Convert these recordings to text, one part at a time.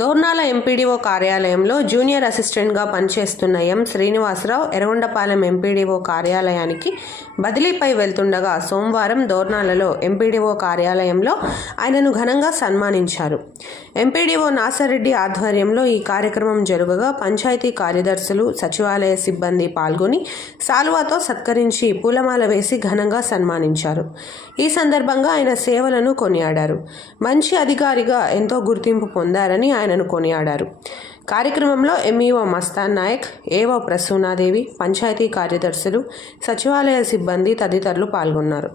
Dornala MPDO కార్యాలయంలో junior అసిస్టెంట్గా పనిచేస్తున్న ఎం శ్రీనివాసరావు ఎరగొండపాలెం ఎంపీడీఓ కార్యాలయానికి బదిలీపై వెళ్తుండగా సోమవారం దోర్నాలలో ఎంపీడీఓ కార్యాలయంలో ఆయనను ఘనంగా సన్మానించారు. ఎంపీడీఓ నాసరెడ్డి ఆధ్వర్యంలో ఈ కార్యక్రమం జరుగగా పంచాయతీ కార్యదర్శులు సచివాలయ సిబ్బంది పాల్గొని సాల్వాతో సత్కరించి పూలమాల వేసి ఘనంగా సన్మానించారు. ఈ సందర్భంగా ఆయన సేవలను కొనియాడారు. మంచి అధికారిగా ఎంతో గుర్తింపు పొందారని ఆయనను కొనియాడారు కార్యక్రమంలో ఎంఈఓ మస్తాన్ నాయక్ ఏవో ప్రసూనాదేవి పంచాయతీ కార్యదర్శులు సచివాలయ సిబ్బంది తదితరులు పాల్గొన్నారు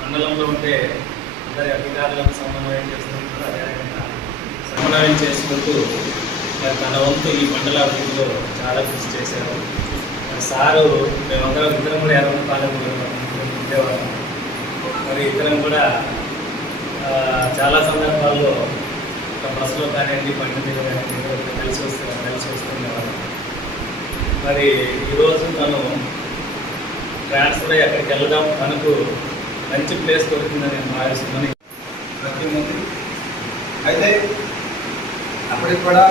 మండలంలో ఉంటే అందరి అధికారులను సమన్వయం చేసుకుంటూ అదేవిధంగా సమన్వయం చేసుకుంటూ తన వంతు ఈ మండల అభివృద్ధిలో చాలా కృషి చేశారు సారు మేమందరం ఇద్దరం కూడా ఎర్ర పాలెం ఉండేవాళ్ళం మరి ఇద్దరం కూడా చాలా సందర్భాల్లో ఒక బస్సులో కానివ్వండి బండి మీద కానివ్వండి కలిసి వస్తే కలిసి వస్తుండేవాళ్ళం మరి ఈరోజు తను ట్రాన్స్ఫర్ అయ్యి అక్కడికి వెళ్ళడం తనకు మంచి ప్లేస్ దొరికిందని నేను భావిస్తున్నాను. ప్రతిమంది అయితే అప్పటికి కూడా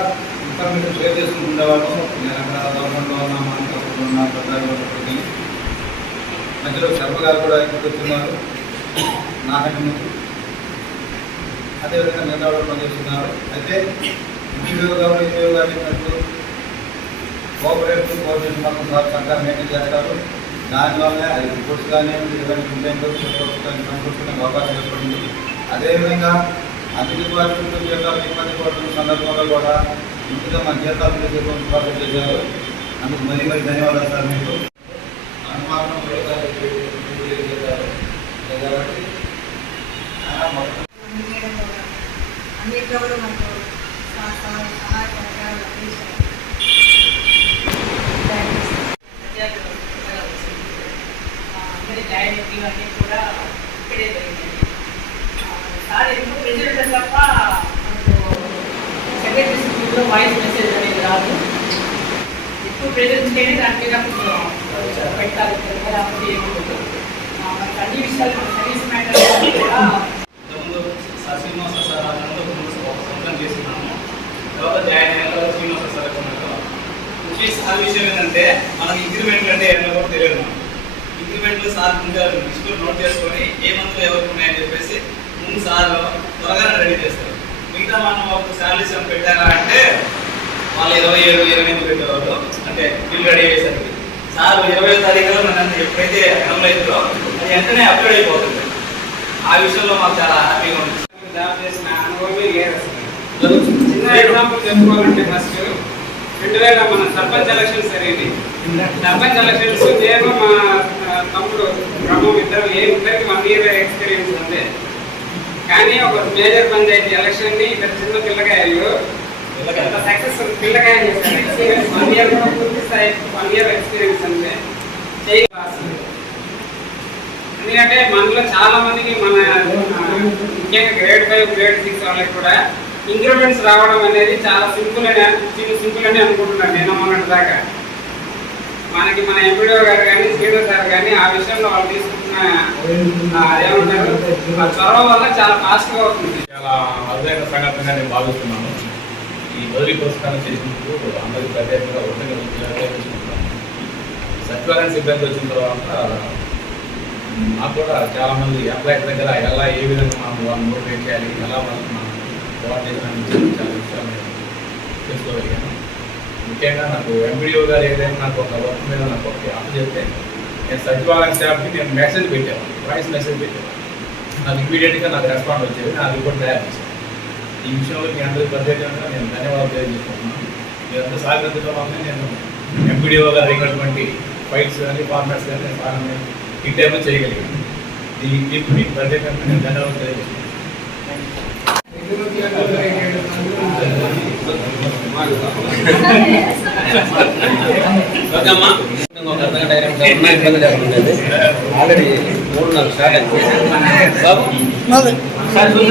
ఇన్ఫర్మేషన్ షేర్ చేసుకుంటూ ఉండేవాళ్ళం. నేను అక్కడ గవర్నమెంట్లో ఉన్నా ఉన్నా ప్రధాని మధ్యలో శర్మగారు కూడా ఇక్కడికి వచ్చిన్నారు. నాకంటే ముందు అదేవిధంగా మిగతా వాళ్ళు పనిచేస్తున్నారు అయితే ఇంటర్వ్యూ ఉద్యోగాలు ఇచ్చినట్టు కోఆపరేటివ్ కోఆర్డినేషన్ మొత్తం సార్ చక్కగా మెయింటైన్ చేస్తారు. దానివల్లనే అది రిపోర్ట్స్ కానీ ఏదైనా కంప్లైంట్ సంతృప్తిని అవకాశం ఏర్పడింది. అదేవిధంగా అన్ని డిపార్ట్మెంట్ ఉద్యోగాలు ఇబ్బంది పడుతున్న సందర్భంలో కూడా ముందుగా మన జీతాలు చేసేటువంటి ప్రాసెస్ చేశారు. అందుకు మరీ మరీ ధన్యవాదాలు సార్ మీకు అనుమానం కాబట్టి సహాయ సహకారాలు అందించారు కూడా ఇక్కడే జరిగింది సార్ ఎందుకు ప్రెసిడెంట్ తప్ప సెక్రటరీ స్కూల్లో వాయిస్ మెసేజ్ అనేది రాదు ఎక్కువ ప్రెసిడెంట్ ఉంటేనే పెట్టాలి లేకపోతే ఏముండదు. అన్ని విషయాలు మన service matter sir Srinivasa sir అతనితో చేస్తున్నాము తర్వాత జాయిన్ అయిన తర్వాత శ్రీనివాస సార్ ఉన్నారు ముఖ్య సార్ విషయం ఏంటంటే మనకి ఇంక్రిమెంట్ అంటే ఏంటో కూడా తెలియదు మనం ఇంక్రిమెంట్లు సార్ ముందే లిస్టులో నోట్ చేసుకొని ఏ మంత్లో ఎవరికి ఉన్నాయని చెప్పేసి ముందు సార్ త్వరగా రెడీ చేస్తారు మిగతా మనం ఒక శాలరీస్ పెట్టారా అంటే వాళ్ళు ఇరవై ఏడు ఇరవై ఎనిమిది పెట్టేవాళ్ళు అంటే బిల్ రెడీ అయ్యేసరికి సార్ ఇరవై తారీఖులో నన్ను ఎప్పుడైతే అమలు అవుతుందో అది వెంటనే అప్లోడ్ అయిపోతుంది. ఆ విషయంలో మాకు చాలా హ్యాపీగా ఉంది. జాబ్ చేసిన అనుభవమే లేదు చిన్న ఎగ్జాంపుల్ చెప్పుకోవాలంటే ఫస్ట్ రెండు వేల మన సర్పంచ్ ఎలక్షన్స్ జరిగింది సర్పంచ్ ఎలక్షన్స్ నేను మా తమ్ముడు బ్రహ్మం ఇద్దరు ఏ ఇద్దరికి వన్ ఇయర్ ఎక్స్పీరియన్స్ ఉంది కానీ ఒక మేజర్ పంచాయతీ ఎలక్షన్ని ఇక్కడ ఇద్దరు చిన్న పిల్లకాయలు సక్సెస్ పిల్లకాయ ఎక్స్పీరియన్స్ వన్ ఇయర్ పూర్తి స్థాయి వన్ ఇయర్ ఎక్స్పీరియన్స్ అంటే ఎందుకంటే మనలో చాలా మందికి మన ముఖ్యంగా గ్రేడ్ ఫైవ్ గ్రేడ్ సిక్స్ వాళ్ళకి కూడా ఇంక్రిమెంట్స్ రావడం అనేది చాలా సింపుల్ అని చిన్న సింపుల్ అని అనుకుంటున్నాను నేను మొన్నటి దాకా. మనకి మన ఎంపీడీఓ గారు కానీ శ్రీధర్ సార్ కానీ ఆ విషయంలో వాళ్ళు తీసుకుంటున్న ఏమంటారు ఆ చొరవ వల్ల చాలా ఫాస్ట్గా అవుతుంది. చాలా అరుదైన సంఘటనగా నేను భావిస్తున్నాను. ఈ బదిలీ పురస్కారం చేసినందుకు అందరికీ ప్రత్యేకంగా ఉంటున్నాను సచివాలయం సిబ్బంది వచ్చిన తర్వాత నాకు కూడా చాలా మంది ఎంప్లాయీస్ దగ్గర ఎలా ఏ విధంగా మనం వాళ్ళని మోటివేట్ చేయాలి ఎలా మనకు మనం కోఆర్డినేషన్ చాలా విషయాలు నేను తెలుసుకోగలిగాను. ముఖ్యంగా నాకు ఎంపీడీఓ గారు ఏదైనా నాకు ఒక వర్క్ మీద నాకు ఒక ఆఫ్ చెప్తే నేను సచివాలయం స్టాఫ్కి నేను మెసేజ్ పెట్టాను వాయిస్ మెసేజ్ పెట్టాను నాకు ఇమీడియట్గా నాకు రెస్పాండ్ వచ్చేది నా రిపోర్ట్ తయారు చేశాను ఈ విషయంలో మీ అందరికీ ప్రత్యేకంగా నేను ధన్యవాదాలు తెలియజేసుకుంటున్నాను. మీరంతా సహకరించడం వల్ల నేను ఎంపీడీఓ గారు అయినటువంటి ఫైల్స్ కానీ ఫార్మాట్స్ కానీ నేను నేను ఈ టైంలో చేయగలిగాను. దీనికి మీకు ప్రత్యేకంగా నేను ధన్యవాదాలు ఉండేది. ఆల్రెడీ మూడున్నర స్టార్ట్ అయింది బాబు